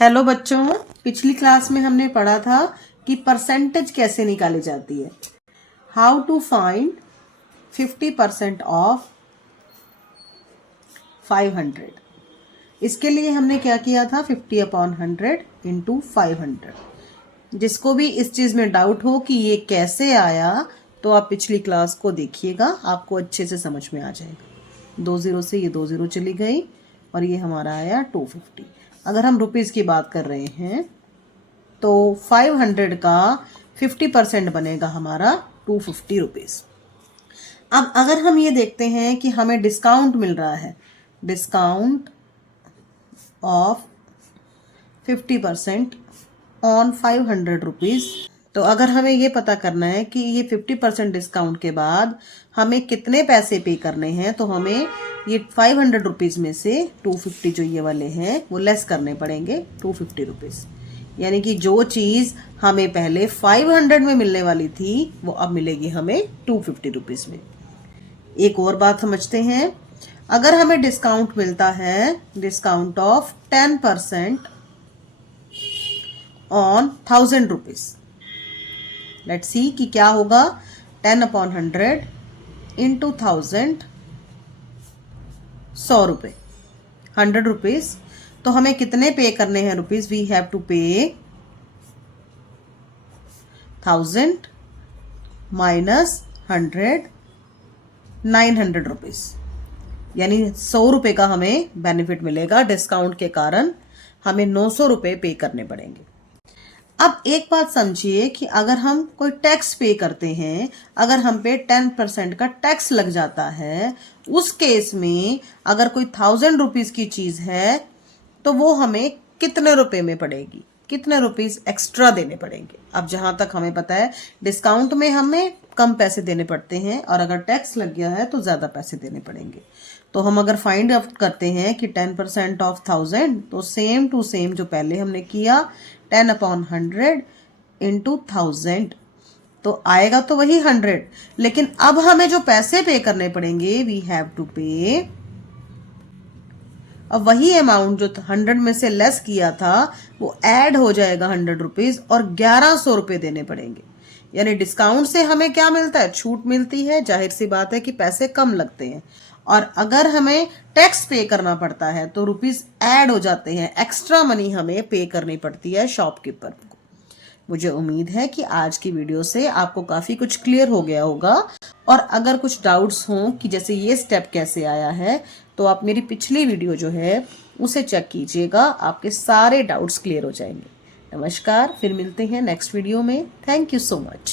Hello बच्चों, पिछली class में हमने पढ़ा था कि परसेंटेज कैसे निकाली जाती है। How to find 50% of 500। इसके लिए हमने क्या किया था, 50/100 इंटू 500। जिसको भी इस चीज़ में डाउट हो कि ये कैसे आया तो आप पिछली क्लास को देखिएगा, आपको अच्छे से समझ में आ जाएगा। 2 0 से ये 2 0 चली गई और ये हमारा आया 250। अगर हम रुपीज़ की बात कर रहे हैं तो 500 का 50% बनेगा हमारा 250 रुपीज़। अब अगर हम ये देखते हैं कि हमें डिस्काउंट मिल रहा है, डिस्काउंट ऑफ 50% ऑन 500 रुपीज़, तो अगर हमें ये पता करना है कि ये 50% डिस्काउंट के बाद हमें कितने पैसे पे करने हैं, तो हमें ये 500 रुपीज़ में से 250 जो ये वाले हैं वो लेस करने पड़ेंगे 250 रुपीज़। यानी कि जो चीज़ हमें पहले 500 में मिलने वाली थी वो अब मिलेगी हमें 250 रुपीज़ में। एक और बात समझते हैं, अगर हमें डिस्काउंट मिलता है, discount of 10% on 1000 rupees, let's see कि क्या होगा। 10/100 इंटू 1000, 100 रुपये, 100 रुपीज़। तो हमें कितने पे करने हैं रुपीज़? वी हैव टू पे 1000 माइनस 100, 900 रुपीज़। यानी 100 रुपये का हमें बेनिफिट मिलेगा। डिस्काउंट के कारण हमें 900 रुपये पे करने पड़ेंगे। अब एक बात समझिए कि अगर हम कोई टैक्स पे करते हैं, अगर हम पे 10% का टैक्स लग जाता है, उस केस में अगर कोई 1000 रुपीज़ की चीज़ है तो वो हमें कितने रुपए में पड़ेगी, कितने रुपीज़ एक्स्ट्रा देने पड़ेंगे। अब जहाँ तक हमें पता है, डिस्काउंट में हमें कम पैसे देने पड़ते हैं और अगर टैक्स लग गया है तो ज़्यादा पैसे देने पड़ेंगे। तो हम अगर फाइंड आउट करते हैं कि 10% ऑफ 1000, तो सेम टू सेम जो पहले हमने किया 10/100 इंटू 1000, तो आएगा तो वही 100, लेकिन अब हमें जो पैसे पे करने पड़ेंगे, वी हैव टू पे, अब वही अमाउंट जो 100 में से लेस किया था वो ऐड हो जाएगा 100 रुपीज़ और 1100 रुपये देने पड़ेंगे। यानी डिस्काउंट से हमें क्या मिलता है? छूट मिलती है, जाहिर सी बात है कि पैसे कम लगते हैं। और अगर हमें टैक्स पे करना पड़ता है तो रुपीज़ ऐड हो जाते हैं, एक्स्ट्रा मनी हमें पे करनी पड़ती है शॉपकीपर को। मुझे उम्मीद है कि आज की वीडियो से आपको काफ़ी कुछ क्लियर हो गया होगा। और अगर कुछ डाउट्स हों कि जैसे ये स्टेप कैसे आया है, तो आप मेरी पिछली वीडियो जो है उसे चेक कीजिएगा, आपके सारे डाउट्स क्लियर हो जाएंगे। नमस्कार, फिर मिलते हैं नेक्स्ट वीडियो में। Thank you so much.